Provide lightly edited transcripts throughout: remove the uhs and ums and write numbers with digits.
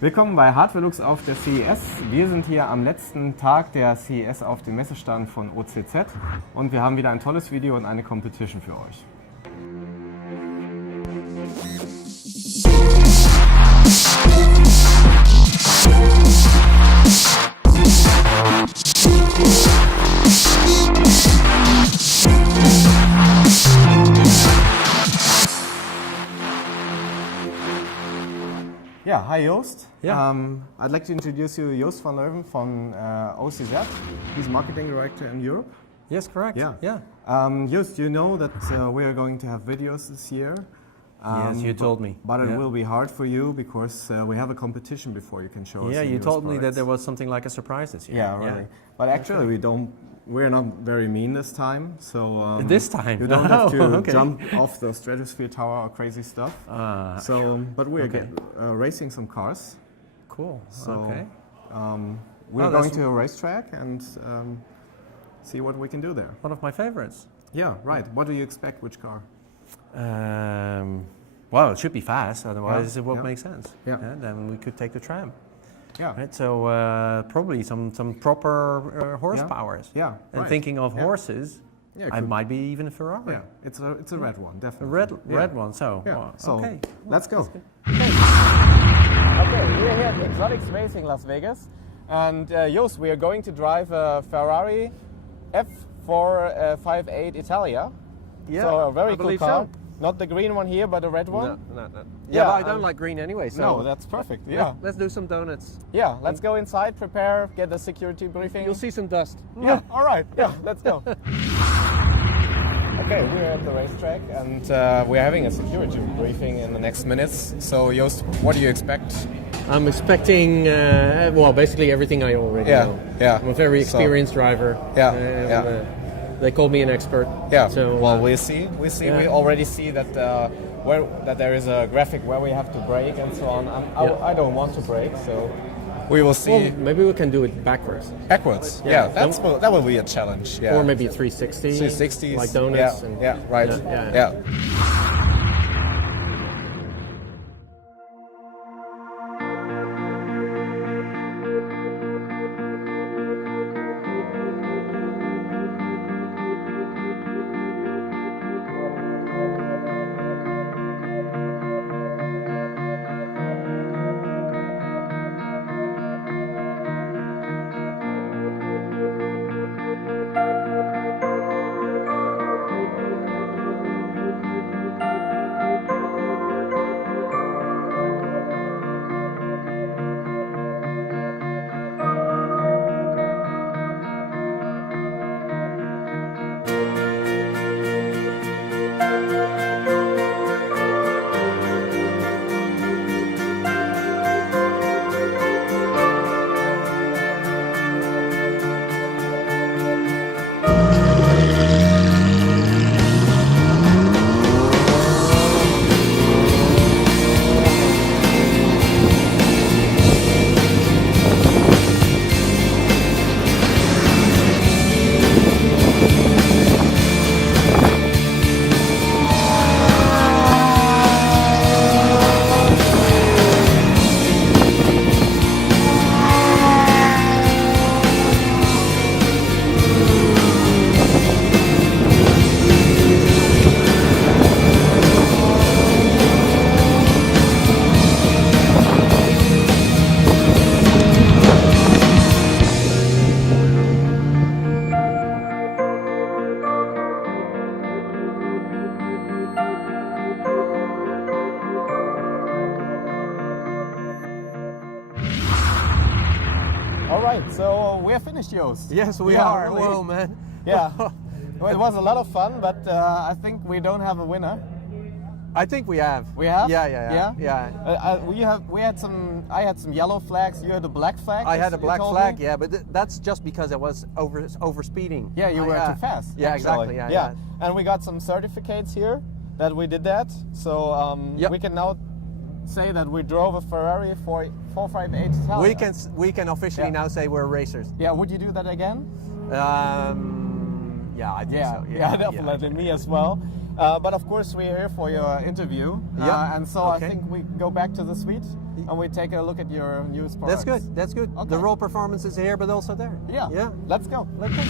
Willkommen bei Hardwareluxx auf der CES. Wir sind hier am letzten Tag der CES auf dem Messestand von OCZ und wir haben wieder ein tolles Video und eine Competition für euch. Yeah, hi Joost. Yeah. I'd like to introduce you Joost Van Leeuwen from OCZ. He's marketing director in Europe. Yes, correct. Yeah. Joost, you know that we are going to have videos this year. Yes, you told me. But it will be hard for you because we have a competition before you can show us. Yeah, the you newest told me that products. there was something like a surprise this year. Yeah, really. But actually, we're not very mean this time. So this time, you don't have to okay. jump off the stratosphere tower or crazy stuff. But we're racing some cars. Cool. So okay. we're going to a racetrack and see what we can do there. One of my favorites. Yeah, right. What do you expect? Which car? Well, it should be fast. Otherwise, it won't Yeah. make sense. Yeah. Then we could take the tram. Yeah. Right. So probably some proper horsepowers. Yeah. And right. thinking of horses, Yeah, I might be even a Ferrari. Yeah, it's a red one, A definitely. red one. So. Yeah. Well, So okay. let's go. Okay, We're here at Exotics Racing Las Vegas, and Joost, we are going to drive a Ferrari F458 Italia. Yeah, so a very I cool believe car. so. Not the green one here, but the red one. No. Yeah, Yeah, but I don't like green anyway. So No, that's perfect. Yeah. let's do some donuts. Yeah, let's go inside, prepare, get the security briefing. You'll see some dust. Yeah, all right. Yeah, let's go. Okay, we're at the racetrack and we're having a security briefing in the next minutes. So, Joost, what do you expect? I'm expecting, basically everything I already know. Yeah. I'm a very experienced driver. Yeah. They call me an expert. Yeah. So, we'll see. yeah. We already see that that there is a graphic where we have to brake and so on. I don't want to brake, so we will see. Well, maybe we can do it backwards. Backwards. Yeah. That will be a challenge. Yeah. Or maybe 360. 360s. Like donuts. Yeah. Right. Yeah. All right. So we're finished, Joost. Yes, we Yeah, are. really. Whoa, man. Yeah. Well, it was a lot of fun, but I think we don't have a winner. I think we have. We have? Yeah. I had some yellow flags. You had a black flag. I had a you black told flag, me. yeah, but that's just because I was over speeding. Yeah, you were too fast. Yeah, actually. exactly. Yeah. And we got some certificates here that we did that. So Yep. we can now say that we drove a Ferrari 458 Italia. We can officially Yeah. now say we're racers. Yeah, would you do that again? Yeah, I think Yeah, so. yeah, definitely. Me as well. But of course, we're here for your interview. Yeah. And so Okay. I think we go back to the suite. and we take a look at your newest products. That's good. That's good. Okay. The raw performance is here, but also there. Yeah. Yeah. Let's go. Let's go.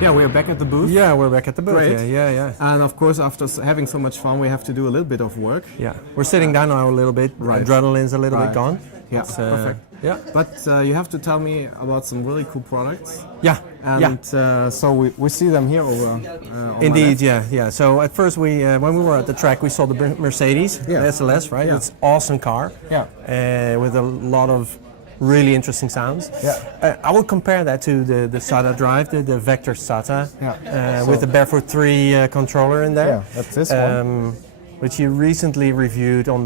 Yeah, we're back at the booth. Yeah, we're back at the booth. Great. Yeah. And of course, after having so much fun, we have to do a little bit of work. Yeah. We're sitting down now a little bit. Right. Adrenaline's a little bit Right. gone. Yeah, It's, perfect. Yeah. But you have to tell me about some really cool products. Yeah. And so we see them here over. On my Indeed, left. yeah. So at first when we were at the track, we saw the Mercedes, Yeah. the SLS, right? Yeah. It's an awesome car. Yeah. With a lot of really interesting sounds. Yeah. I would compare that to the SATA drive, the Vector SATA, Yeah. with the Barefoot 3 controller in there. Yeah, that's this one. Which you recently reviewed on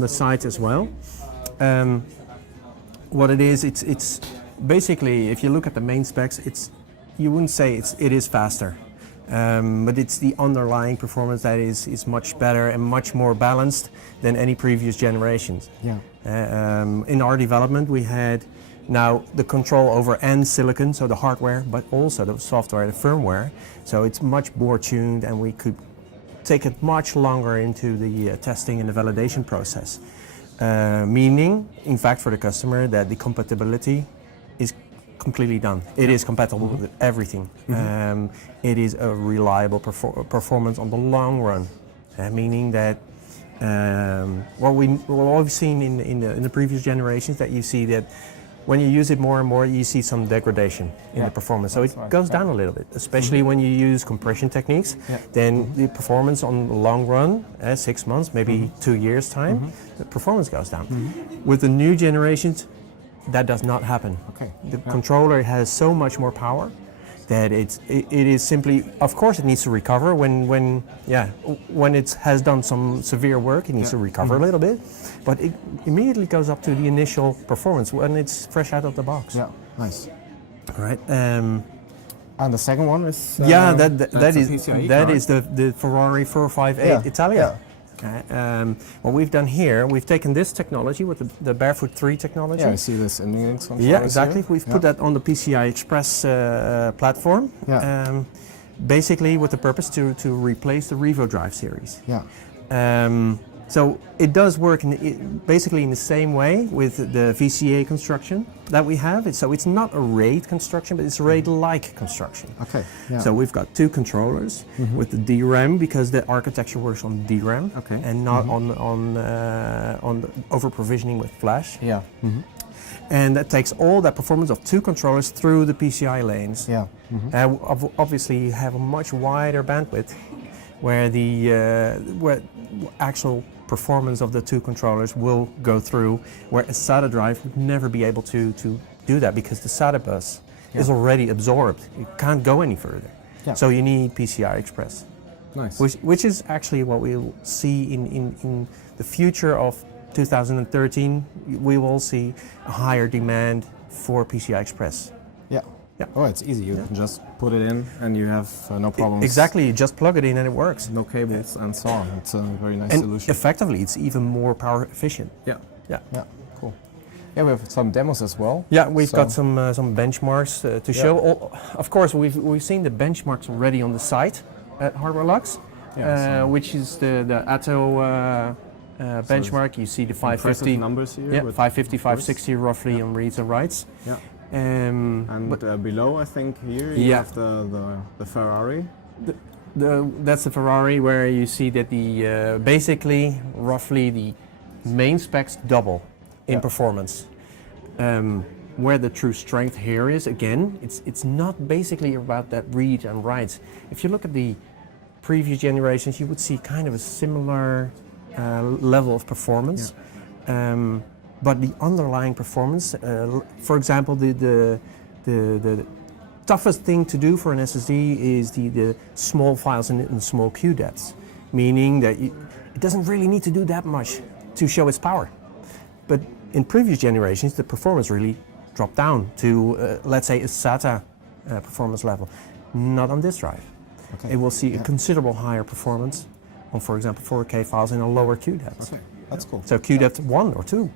the site as well. What it is, it's basically, if you look at the main specs, you wouldn't say it is faster, but it's the underlying performance that is much better and much more balanced than any previous generations. Yeah. In our development, we had now the control over end silicon, so the hardware, but also the software, the firmware. So it's much more tuned, and we could take it much longer into the testing and the validation process. Meaning, in fact, for the customer, that the compatibility is completely done. It is compatible with everything. It is a reliable performance on the long run, meaning that what we've seen in the previous generations, that you see that when you use it more and more, you see some degradation in the performance. So it goes down a little bit, especially when you use compression techniques. Then the performance on the long run, 6 months, maybe 2 years time, the performance goes down. With the new generations, that does not happen. Okay. The controller has so much more power that it is simply, of course, it needs to recover when it has done some severe work. It needs to recover a little bit, but it immediately goes up to the initial performance when it's fresh out of the box. Yeah, nice. All right. And the second one is. That is the Ferrari 458 Italia. Yeah. Okay. What we've done here, we've taken this technology with the Barefoot 3 technology. Yeah, I see this in the Yeah, exactly. We've put that on the PCI Express platform. Yeah. Basically with the purpose to replace the Revo Drive series. Yeah. So it does work basically in the same way with the VCA construction that we have. So it's not a RAID construction, but it's a RAID-like construction. Okay. Yeah. So we've got two controllers with the DRAM, because the architecture works on DRAM and not on the over-provisioning with flash. Yeah. And that takes all that performance of two controllers through the PCI lanes. Yeah. Obviously, you have a much wider bandwidth, where the where actual performance of the two controllers will go through, where a SATA drive would never be able to do that, because the SATA bus is already absorbed. You can't go any further. Yeah. So you need PCI Express. Nice. Which is actually what we'll see in the future of 2013. We will see a higher demand for PCI Express. Yeah. Yeah. Oh, it's easy. You can just put it in and you have no problems. Exactly, you just plug it in and it works. No cables and so on. It's a very nice And solution. effectively, it's even more power efficient. Yeah. Yeah. Yeah. Cool. Yeah, we have some demos as well. Yeah, we've got some benchmarks to show. Of course, we've seen the benchmarks already on the site at Hardwareluxx, which is the Atto benchmark. You see the 550 numbers here. Yeah, 550, 560 roughly on reads and writes. Yeah. And below, I think here you have the Ferrari. That's the Ferrari, where you see that the basically roughly the main specs double in performance. Where the true strength here is, again, it's not basically about that read and writes. If you look at the previous generations, you would see kind of a similar level of performance. But the underlying performance, for example, the toughest thing to do for an SSD is the small files and small queue depths, meaning that it doesn't really need to do that much to show its power. But in previous generations, the performance really dropped down to, let's say, a SATA performance level. Not on this drive. Okay. It will see a considerable higher performance on, for example, 4K files in a lower queue depth. Okay. That's cool. So queue depth 1 or 2,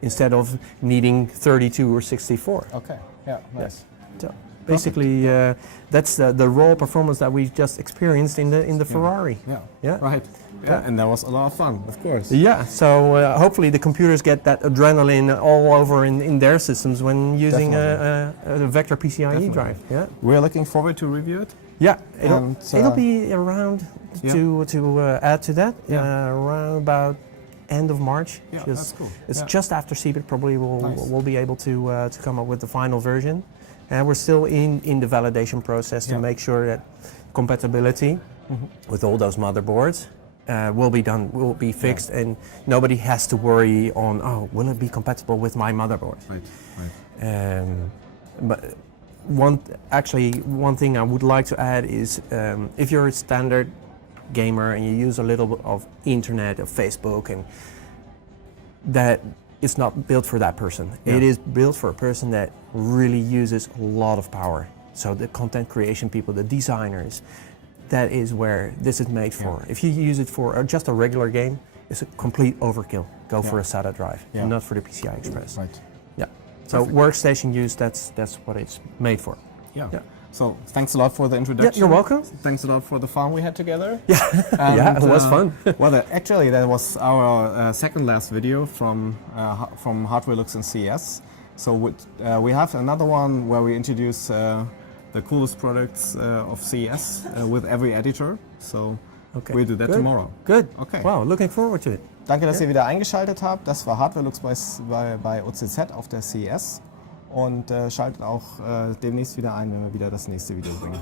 instead of needing 32 or 64. Okay, yeah, nice. So basically, that's the raw performance that we just experienced in the Ferrari. Yeah, right. Yeah, and that was a lot of fun, of course. Yeah, so hopefully the computers get that adrenaline all over in their systems when using a vector PCIe drive. Yeah, We're looking forward to review it. yeah, And, it'll be around to add to that around about end of March. Yeah, that's cool. It's Yeah. just after CeBIT. Probably Nice. we'll be able to come up with the final version, and we're still in the validation process to make sure that compatibility with all those motherboards will be fixed, and nobody has to worry on, oh, will it be compatible with my motherboard? Right. But one thing I would like to add is if you're a standard gamer and you use a little bit of internet, of Facebook, and that it's not built for that person. Yeah. It is built for a person that really uses a lot of power. So the content creation people, the designers, that is where this is made for. If you use it for just a regular game, it's a complete overkill. Go for a SATA drive, not for the PCI Express. Right. Yeah. So workstation use, that's what it's made for. Yeah. Yeah. So thanks a lot for the introduction. Yeah, you're welcome. Thanks a lot for the fun we had together. Yeah, And, yeah, it was fun. Well, actually, that was our second last video from Hardwareluxx and CES. So we have another one where we introduce the coolest products of CES with every editor. So we'll do that tomorrow. Good. Okay. Wow, looking forward to it. Danke, dass ihr wieder eingeschaltet habt. Das war Hardwareluxx bei OCZ auf der CES. Und schaltet auch demnächst wieder ein, wenn wir wieder das nächste Video bringen.